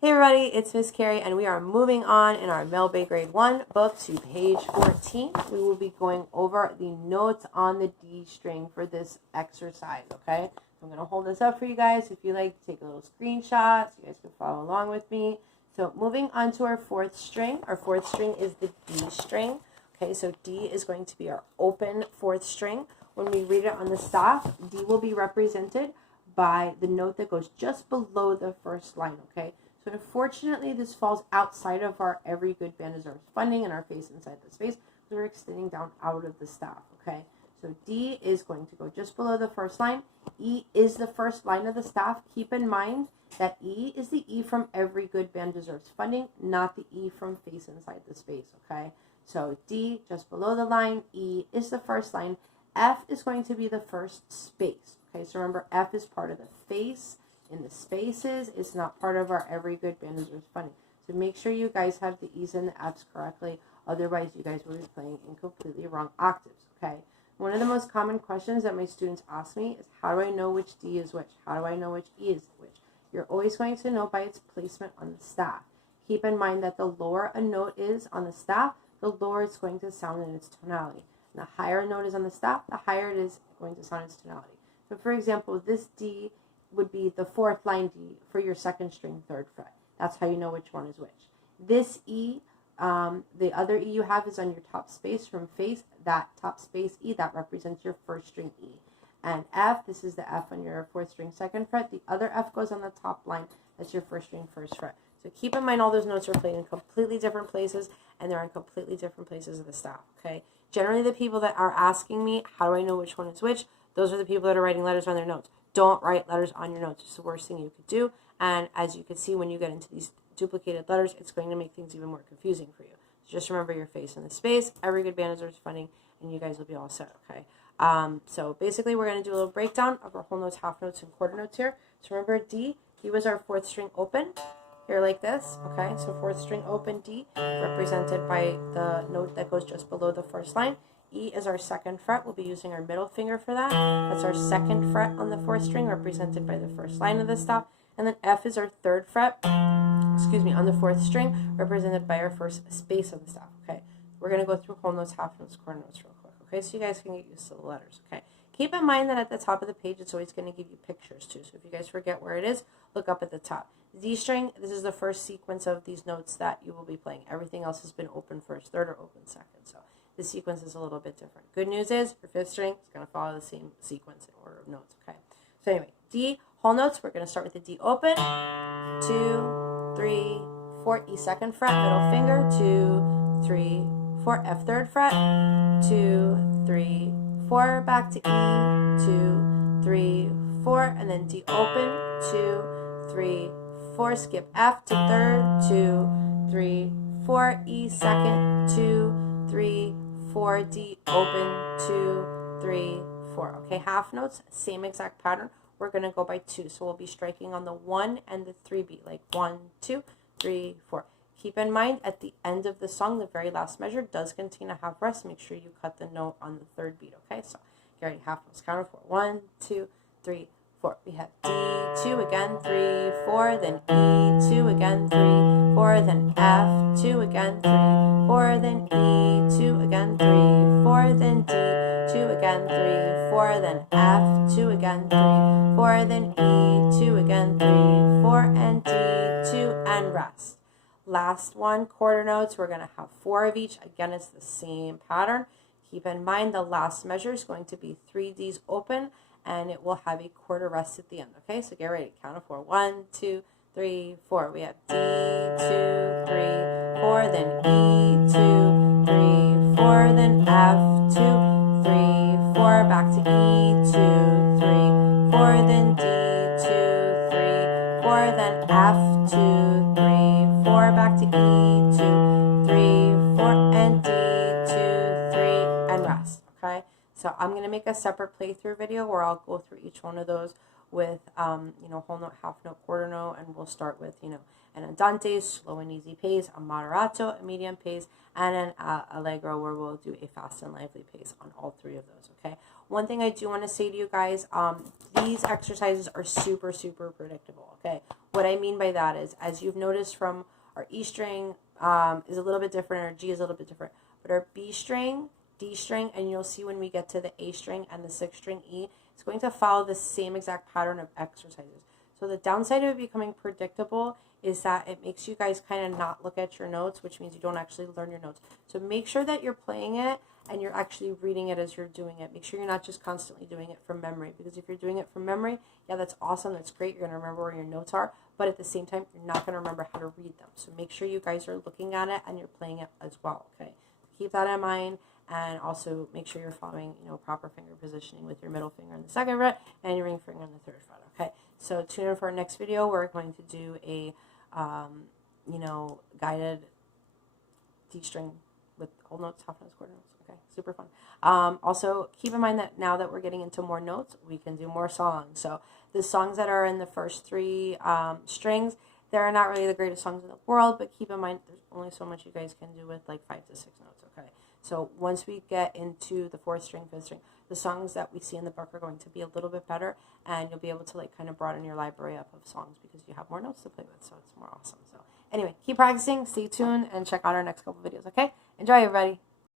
Hey everybody, it's Miss Carrie, and we are moving on in our Mel Bay Grade 1 book to page 14. We will be going over the notes on the D string for this exercise, okay? I'm going to hold this up for you guys. If you like, take a little screenshot so you guys can follow along with me. So moving on to our fourth string. Our fourth string is the D string. Okay, so D is going to be our open fourth string. When we read it on the staff, D will be represented by the note that goes just below the first line, okay? So unfortunately, this falls outside of our every good band deserves funding and our face inside the space. So we're extending down out of the staff, okay? So D is going to go just below the first line. E is the first line of the staff. Keep in mind that E is the E from every good band deserves funding, not the E from face inside the space, okay? So D just below the line, E is the first line. F is going to be the first space, okay? So remember, F is part of the face. In the spaces, it's not part of our every good band deserves funding. So make sure you guys have the E's and the F's correctly. Otherwise, you guys will be playing in completely wrong octaves, okay? One of the most common questions that my students ask me is, how do I know which D is which? How do I know which E is which? You're always going to know by its placement on the staff. Keep in mind that the lower a note is on the staff, the lower it's going to sound in its tonality. And the higher a note is on the staff, the higher it is going to sound in its tonality. So for example, this D would be the fourth line D for your second string, third fret. That's how you know which one is which. This E, the other E you have is on your top space from face. That top space E, that represents your first string E. And F, this is the F on your fourth string, second fret. The other F goes on the top line. That's your first string, first fret. So keep in mind all those notes are played in completely different places, and they're on completely different places of the staff, okay? Generally, the people that are asking me, how do I know which one is which, those are the people that are writing letters on their notes. Don't write letters on your notes. It's the worst thing you could do. And as you can see, when you get into these duplicated letters, it's going to make things even more confusing for you. So just remember your face in the space. Every good band deserves funding, and you guys will be all set, okay? So basically, we're going to do a little breakdown of our whole notes, half notes, and quarter notes here. So remember D was our fourth string open, here like this, okay? So fourth string open D, represented by the note that goes just below the first line. E is our second fret. We'll be using our middle finger for that. That's our second fret on the fourth string, represented by the first line of the staff. And then F is our third fret, on the fourth string, represented by our first space of the staff, okay? We're going to go through whole notes, half notes, quarter notes real quick, okay? So you guys can get used to the letters, okay? Keep in mind that at the top of the page, it's always going to give you pictures too. So if you guys forget where it is, look up at the top. D string, this is the first sequence of these notes that you will be playing. Everything else has been open first, third, or open second. So the sequence is a little bit different. Good news is your fifth string is going to follow the same sequence in order of notes, okay? So anyway, D, whole notes, we're going to start with the D open, 2, 3, 4, E second fret, middle finger, 2, 3, 4, F third fret, 2, 3, 4, back to E, 2, 3, 4, and then D open, 2, 3, 4, skip F to third, 2, 3, 4, E second, 2, 3, 4, D open, 2, 3, 4. Okay, half notes, same exact pattern. We're going to go by 2. So we'll be striking on the 1 and the 3 beat, like 1, 2, 3, 4. Keep in mind, at the end of the song, the very last measure does contain a half rest. Make sure you cut the note on the third beat, okay? So get ready, half notes, count of 4. 1, 2, 3, 4. We have D2 again, 3, 4, then E2 again, 3, 4, then F2 again, 3, 4, then E2 again, 3, 4, then D2 again, 3, 4, then F2 again, 3, 4, then E2 again, 3, 4, and D2, and rest. Last one, quarter notes, we're going to have 4 of each. Again, it's the same pattern. Keep in mind the last measure is going to be 3 Ds open, and it will have a quarter rest at the end, okay? So get ready, count of 4. 1, 2, 3, 4. We have D2, 3, 4, then E2, 3, 4, then F2, 3, 4, back to E2, 3, 4, then D2, 3, 4, then F2, 3, 4, back to E2, 3, 4, and D2, 3, and rest, okay? So I'm going to make a separate playthrough video where I'll go through each one of those with, whole note, half note, quarter note, and we'll start with, an andante, slow and easy pace, a moderato, a medium pace, and an allegro where we'll do a fast and lively pace on all 3 of those, okay? one thing I do want to say to you guys, these exercises are super, super predictable, okay? What I mean by that is, as you've noticed from our E string is a little bit different, our G is a little bit different, but our B string, D string, and you'll see when we get to the A string and the 6th string E, it's going to follow the same exact pattern of exercises. So the downside of it becoming predictable is that it makes you guys kind of not look at your notes, which means you don't actually learn your notes. So make sure that you're playing it and you're actually reading it as you're doing it. Make sure you're not just constantly doing it from memory, because if you're doing it from memory, yeah, that's awesome, that's great, you're going to remember where your notes are, but at the same time, you're not going to remember how to read them. So make sure you guys are looking at it and you're playing it as well, okay? Keep that in mind, and also make sure you're following, proper finger positioning with your middle finger on the 2nd fret and your ring finger on the 3rd fret, okay? So tune in for our next video. We're going to do a guided D string with whole notes, half notes, quarter notes. Okay, super fun. Also, keep in mind that now that we're getting into more notes, we can do more songs. So the songs that are in the first 3 strings, they're not really the greatest songs in the world, but keep in mind there's only so much you guys can do with like 5 to 6 notes, okay? So once we get into the 4th string, 5th string, the songs that we see in the book are going to be a little bit better, and you'll be able to like kind of broaden your library up of songs because you have more notes to play with, so it's more awesome. So anyway, keep practicing, stay tuned, and check out our next couple videos, okay? Enjoy, everybody.